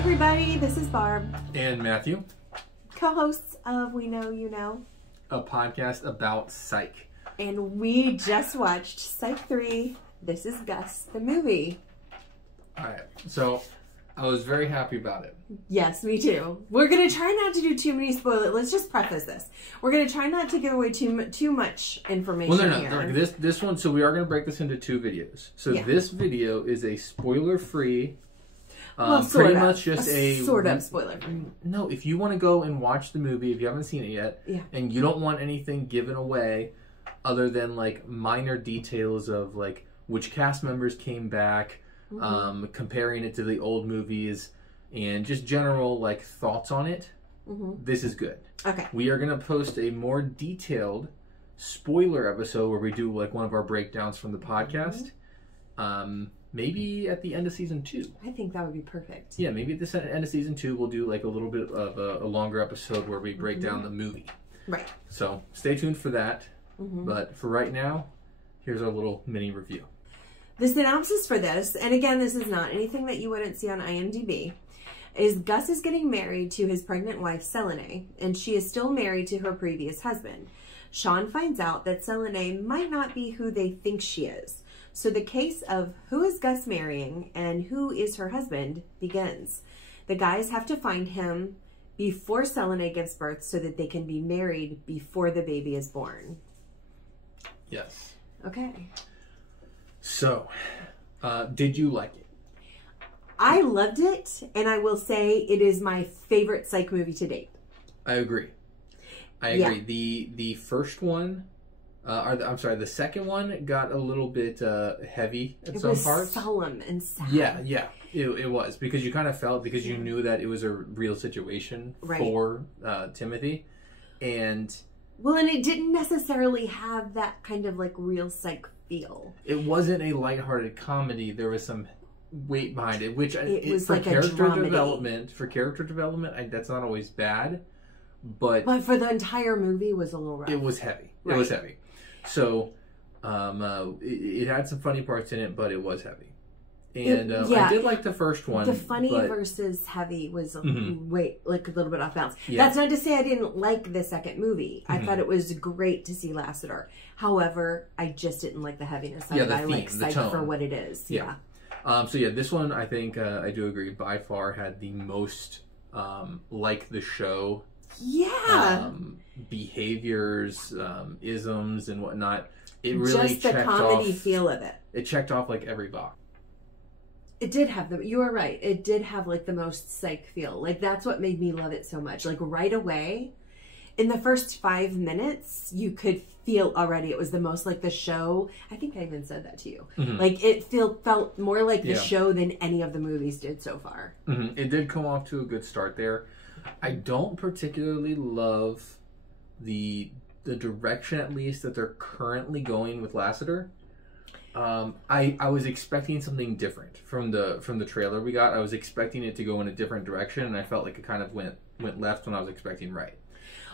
everybody, this is Barb. And Matthew. Co-hosts of We Know You Know. A podcast about Psych. And we just watched Psych 3, This is Gus, the movie. Alright, so I was very happy about it. Yes, me too. We're going to try not to do too many spoilers. Let's just preface this. We're going to try not to give away too much information here. This one, so we are going to break this into two videos. So this video is a spoiler-free... Well, pretty much just a sort of spoiler. No, if you want to go and watch the movie, if you haven't seen it yet, and you don't want anything given away other than like minor details of like which cast members came back, comparing it to the old movies, and just general like thoughts on it, this is good. Okay. We are going to post a more detailed spoiler episode where we do like one of our breakdowns from the podcast. Maybe at the end of season 2. I think that would be perfect. Yeah, maybe at the end of season 2 we'll do like a little bit of a longer episode where we break down the movie. Right. So stay tuned for that. But for right now, here's our little mini review. The synopsis for this, and again, this is not anything that you wouldn't see on IMDb, is Gus is getting married to his pregnant wife, Selene, and she is still married to her previous husband. Sean finds out that Selene might not be who they think she is. So the case of who is Gus marrying and who is her husband begins. The guys have to find him before Selene gives birth so that they can be married before the baby is born. Yes. Okay. So, did you like it? I loved it, and I will say it is my favorite Psych movie to date. I agree. Yeah. The first one... I'm sorry, the second one got a little bit heavy at some parts. It was solemn and sad. Yeah, it was. Because you kind of felt, because you knew that it was a real situation for Timothy. And... Well, and it didn't necessarily have that kind of like real Psych feel. It wasn't a lighthearted comedy. There was some weight behind it, which it was for like character a development. For character development, that's not always bad. But for the entire movie, it was a little rough. It was heavy. It was heavy. So, it had some funny parts in it, but it was heavy. And I did like the first one. The funny versus heavy was like a little bit off balance. Yeah. That's not to say I didn't like the second movie. I thought it was great to see Lassiter. However, I just didn't like the heaviness of it. I like Psych for what it is. Yeah. So this one, I think, I do agree, by far had the most like the show. Yeah. Behaviors, isms, and whatnot. It really just the comedy feel of it. It checked off like every box. It did have you are right. It did have like the most Psych feel. Like that's what made me love it so much. Like right away, in the first 5 minutes, you could feel already it was the most like the show. I think I even said that to you. Like it felt more like the show than any of the movies did so far. It did come off to a good start there. I don't particularly love the direction, at least, that they're currently going with Lassiter. I was expecting something different from the trailer we got. I was expecting it to go in a different direction, and I felt like it kind of went left when I was expecting right.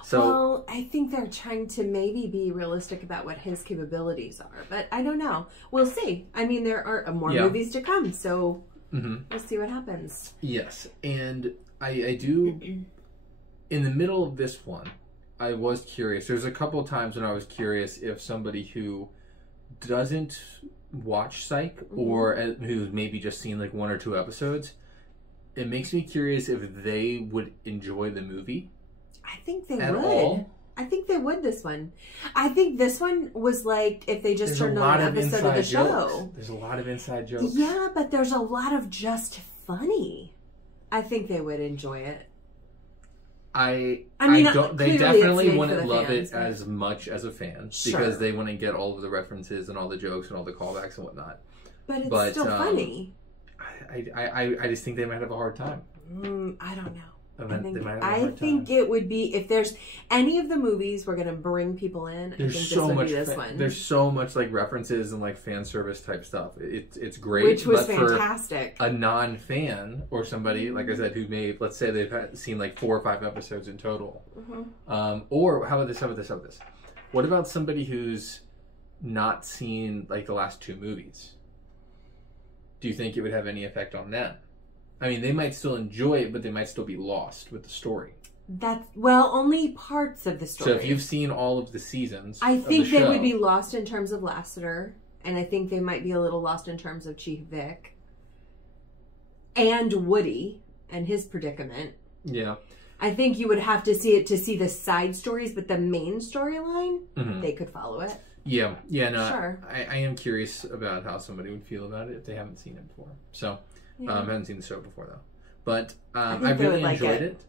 So, well, I think they're trying to maybe be realistic about what his capabilities are, but I don't know. We'll see. I mean, there are more movies to come, so we'll see what happens. Yes, and I do, in the middle of this one, I was curious. There's a couple of times when I was curious if somebody who doesn't watch Psych or who's maybe just seen like 1 or 2 episodes, it makes me curious if they would enjoy the movie. I think they would. I think they would this one. I think this one was like if they just turned on an episode of the show. There's a lot of inside jokes. Yeah, but there's a lot of just funny. I think they would enjoy it. I mean, they definitely wouldn't love it as much as a fan because they wouldn't get all of the references and all the jokes and all the callbacks and whatnot. But it's still funny. I just think they might have a hard time. I don't know. I think it would be, if there's any of the movies we're going to bring people in, I think this would be this one. There's so much like references and like fan service type stuff. It's great. Which was fantastic. For a non-fan or somebody, like I said, who may, let's say they've seen like 4 or 5 episodes in total. Or how about this? What about somebody who's not seen like the last 2 movies? Do you think it would have any effect on them? I mean, they might still enjoy it, but they might still be lost with the story. That's, well, only parts of the story. So if you've seen all of the seasons, I think they would be lost in terms of Lassiter, and I think they might be a little lost in terms of Chief Vic and Woody and his predicament. Yeah. I think you would have to see it to see the side stories, but the main storyline, they could follow it. Yeah, no, sure. I am curious about how somebody would feel about it if they haven't seen it before. So, I haven't seen the show before, though. But I really enjoyed it.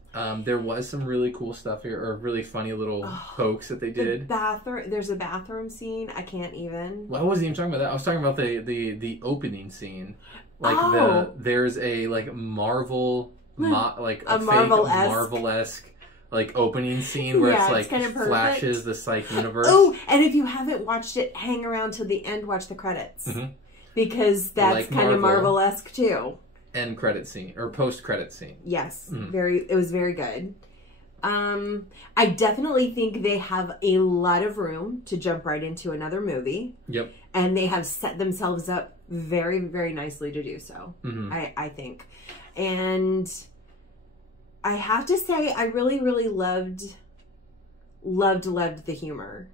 There was some really cool stuff here, or really funny little pokes that they did. There's a bathroom scene. I can't even. Well, I wasn't even talking about that. I was talking about the opening scene. Like there's a like Marvel, like a Marvel-esque like opening scene where it's like it flashes the Psych universe. Oh, and if you haven't watched it, hang around till the end. Watch the credits because that's like kind of Marvel-esque too. End credit scene or post credit scene. Yes, it was very good. I definitely think they have a lot of room to jump right into another movie. Yep. And they have set themselves up very, very nicely to do so. I think. And I have to say I really, really loved the humor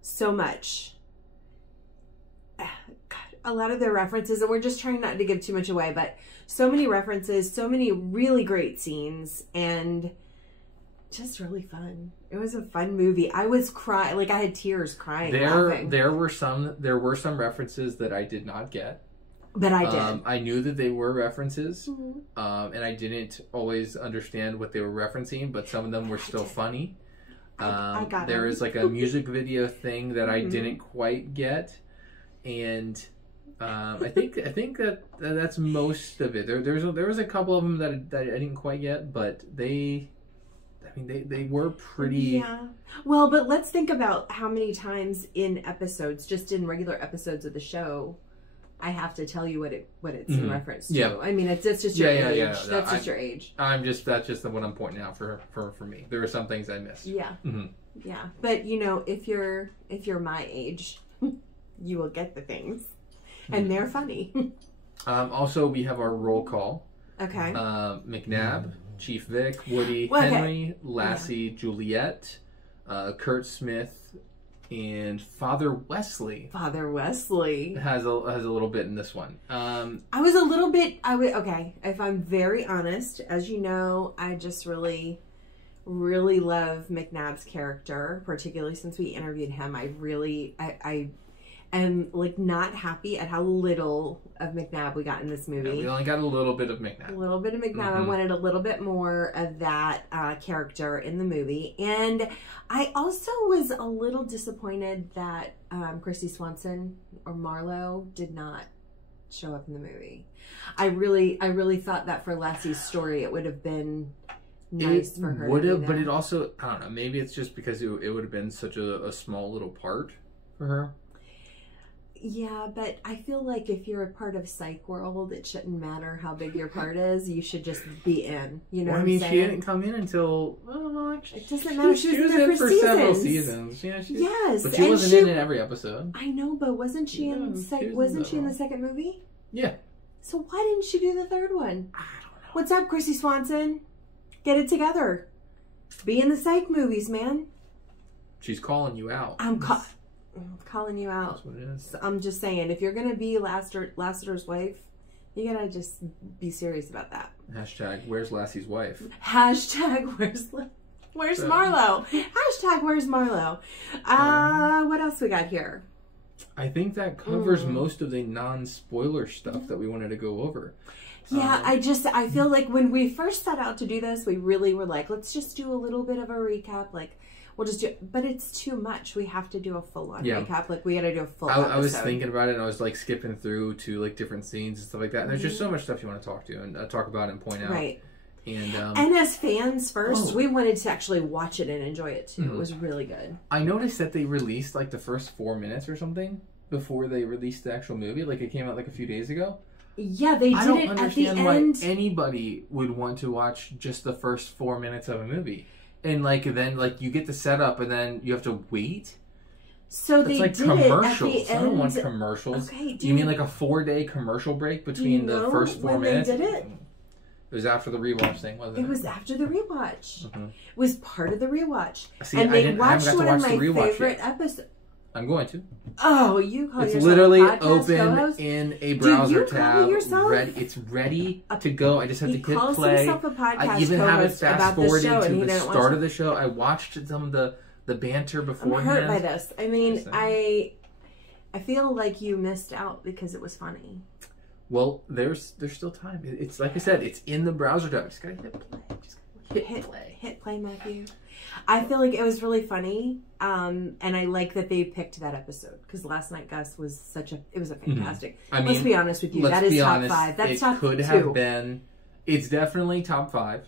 so much. A lot of their references, and we're just trying not to give too much away, but so many references, so many really great scenes, and just really fun. It was a fun movie. I was crying, like I had tears crying. There were some references that I did not get, but I did. I knew that they were references, and I didn't always understand what they were referencing, but some of them were still funny. I got there is like a music video thing that I didn't quite get, and. I think that's most of it. There was a couple of them that I didn't quite get, but they were pretty. Yeah. Well, but let's think about how many times in episodes, just in regular episodes of the show, I have to tell you what it's in reference to. Yeah. I mean, it's just your age. Yeah. That's just your age. That's just what I'm pointing out for me. There were some things I missed. Yeah. Yeah, but you know, if you're my age, you will get the things. And they're funny. Also, we have our roll call. Okay. McNabb, Chief Vic, Woody, Henry, Lassie, Juliet, Kurt Smith, and Father Wesley. Father Wesley has a little bit in this one. I was a little bit. Okay. If I'm very honest, as you know, I just really, really love McNabb's character, particularly since we interviewed him. I am like not happy at how little of McNabb we got in this movie. Yeah, we only got a little bit of McNabb. A little bit of McNabb. I wanted a little bit more of that character in the movie. And I also was a little disappointed that Christy Swanson or Marlowe did not show up in the movie. I really thought that for Lassie's story it would have been nice for her. Would have, but it also, I don't know, maybe it's just because it would have been such a small little part for her. Yeah, but I feel like if you're a part of Psych World, it shouldn't matter how big your part is. You should just be in. You know what I'm saying? She didn't come in until... Well, actually, it doesn't matter. She was in for several seasons. Yeah, yes. But she wasn't in every episode. I know, but wasn't she in Wasn't she in the second movie? Yeah. So why didn't she do the third one? I don't know. What's up, Christy Swanson? Get it together. Be in the Psych movies, man. She's calling you out. I'm calling you out. That's what it is. I'm just saying, if you're gonna be Lassiter's wife, you gotta just be serious about that. Hashtag where's Lassie's wife? Hashtag where's Marlowe? Hashtag where's Marlowe? What else we got here? I think that covers most of the non-spoiler stuff that we wanted to go over. Yeah, I feel like when we first set out to do this, we really were like, let's just do a little bit of a recap, like. We'll just do, but it's too much. We have to do a full-on recap. Like we got to do a full. I was thinking about it, and I was like skipping through to like different scenes and stuff like that. And there's just so much stuff you want to talk about and point out. Right. And as fans, we wanted to actually watch it and enjoy it too. It was really good. I noticed that they released like the first 4 minutes or something before they released the actual movie. Like it came out like a few days ago. Yeah, they did it at the end. I don't understand why anybody would want to watch just the first 4 minutes of a movie. And like then like you get the setup and then you have to wait. So they like did commercials. it at the end. I don't want commercials. Okay, you mean like a 4-day commercial break between the first 4 minutes? When they did it? It was after the rewatch thing, wasn't it? It was after the rewatch. It was part of the rewatch. See, and they watched I one of my favorite episodes. I'm going to. Oh, you call yourself It's literally a podcast open co-host? in a browser tab. Yourself? It's ready to go. I just have to hit play. He calls himself a podcast I even have it fast forwarded to the start of the show. I watched some of the banter beforehand. I'm hurt by this. I mean, I feel like you missed out because it was funny. Well, there's still time. It's like I said, it's in the browser tab. Just gotta hit play. Just hit play. Hit play, Matthew. I feel like it was really funny, and I like that they picked that episode because last night Gus was it was a fantastic. I mean, let's be honest with you, that is top 5. That's top 2. It could have been. It's definitely top 5.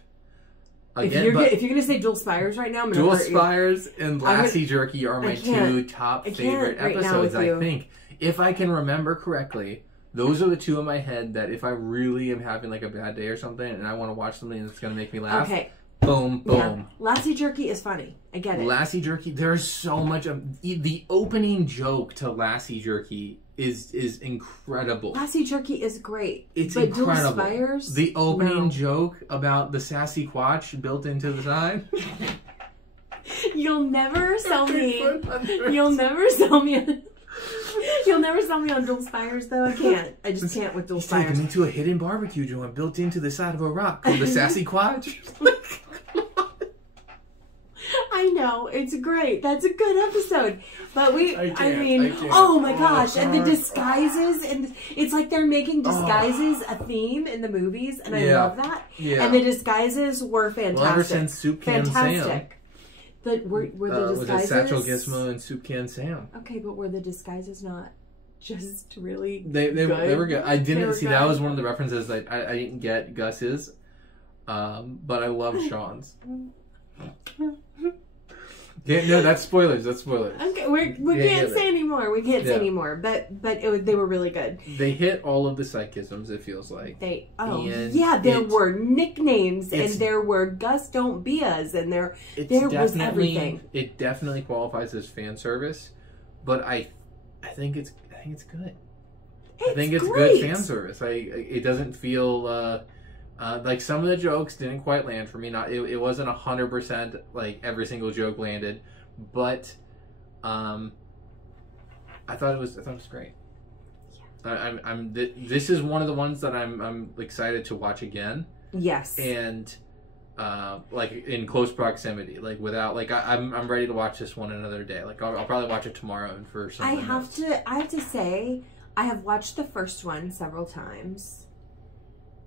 Again, if you're gonna say Dual Spires right now, I'm gonna Dual Spires and Lassie Jerky are my 2 top favorite episodes. I think, if I can remember correctly. Those are the 2 in my head that if I really am having like a bad day or something and I want to watch something that's going to make me laugh, boom, boom. Yeah. Lassie Jerky is funny. I get it. Lassie Jerky, there's so much of... The opening joke to Lassie Jerky is incredible. Lassie Jerky is great. It's incredible. Dual Spires? The opening joke about the sassy quatch built into the side. You'll never sell me. You'll never sell me. You'll never sell me on Dual Spires, though. I can't. I just can't with Dual Spires. Taken into a hidden barbecue joint built into the side of a rock called the Sassy Quatch. I know. It's great. That's a good episode. But oh my gosh. And the disguises. And it's like they're making disguises a theme in the movies. And I love that. Yeah. And the disguises were fantastic. Well, ever since Soup Can Sam. Were the disguises... Was it Satchel Gizmo and Soup Can Sam? Okay, but were the disguises not just really They were good. I didn't see... That was one of the references I didn't get Gus's. But I love Sean's. No, that's spoilers. That's spoilers. Okay, we can't say anymore. We can't say anymore. But they were really good. They hit all of the psychisms. It feels like there were nicknames and there were Gus Don't Be Us and there was everything. It definitely qualifies as fan service, but I think it's good. I think it's good fan service. It doesn't feel. Like some of the jokes didn't quite land for me. It wasn't 100% like every single joke landed, but I thought it was great. Yeah. This is one of the ones that I'm excited to watch again. Yes. And like in close proximity, like without like I'm ready to watch this one another day. Like I'll probably watch it tomorrow and for something else. I have to say I have watched the first one several times.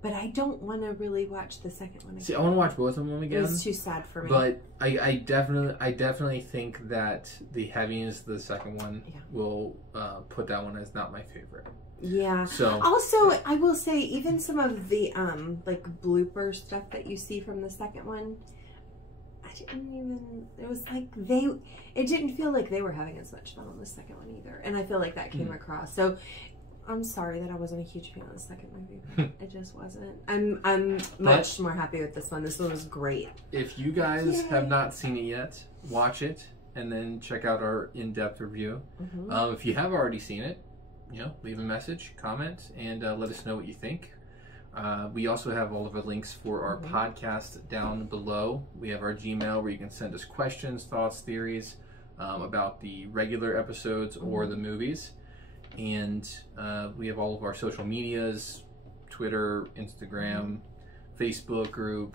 But I don't want to really watch the second one again. See, I want to watch both of them again. It was too sad for me. But I definitely think that the heaviness of the second one will put that one as not my favorite. Yeah. So also, I will say, even some of the like blooper stuff that you see from the second one, I didn't even. It was like it didn't feel like they were having as much fun on the second one either, and I feel like that came across. So. I'm sorry that I wasn't a huge fan of the second movie. It just wasn't. I'm much more happy with this one. This one was great. If you guys have not seen it yet, watch it and then check out our in-depth review. If you have already seen it, leave a message, comment, and let us know what you think. We also have all of our links for our podcast down below. We have our Gmail where you can send us questions, thoughts, theories about the regular episodes or the movies. And we have all of our social medias, Twitter, Instagram, Facebook group,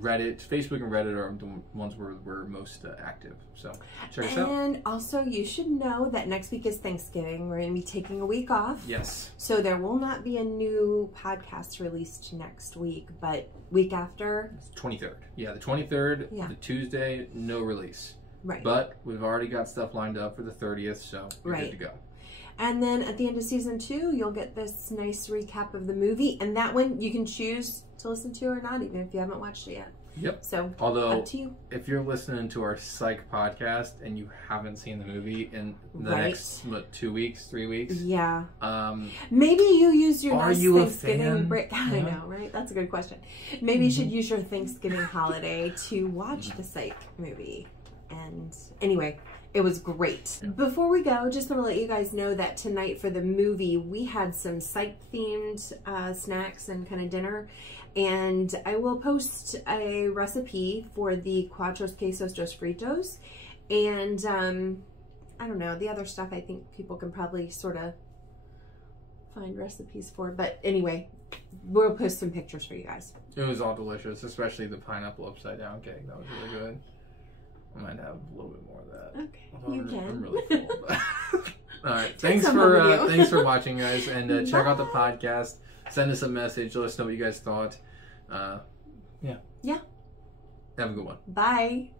Reddit. Facebook and Reddit are the ones where we're most active. So check us out. And also you should know that next week is Thanksgiving. We're going to be taking a week off. Yes. So there will not be a new podcast released next week, but week after. It's 23rd. Yeah, the 23rd, the Tuesday, no release. Right. But we've already got stuff lined up for the 30th, so we're good to go. And then at the end of season 2, you'll get this nice recap of the movie. And that one you can choose to listen to or not, even if you haven't watched it yet. Yep. So, although, up to you. If you're listening to our Psych podcast and you haven't seen the movie in the next 2 weeks, 3 weeks. Yeah. Maybe you use your nice Thanksgiving break. Yeah. I know, right? That's a good question. Maybe you should use your Thanksgiving holiday to watch the Psych movie. And anyway, It was great. Before we go, just want to let you guys know that tonight for the movie, we had some Psych themed snacks and kind of dinner. And I will post a recipe for the cuatro quesos dos fritos. And I don't know, the other stuff I think people can probably sort of find recipes for. But anyway, we'll post some pictures for you guys. It was all delicious, especially the pineapple upside down cake. That was really good. I might have a little bit more of that. Okay, you can. I'm really full. But all right, thanks for watching, guys, and check out the podcast. Send us a message. Let us know what you guys thought. Yeah. Have a good one. Bye.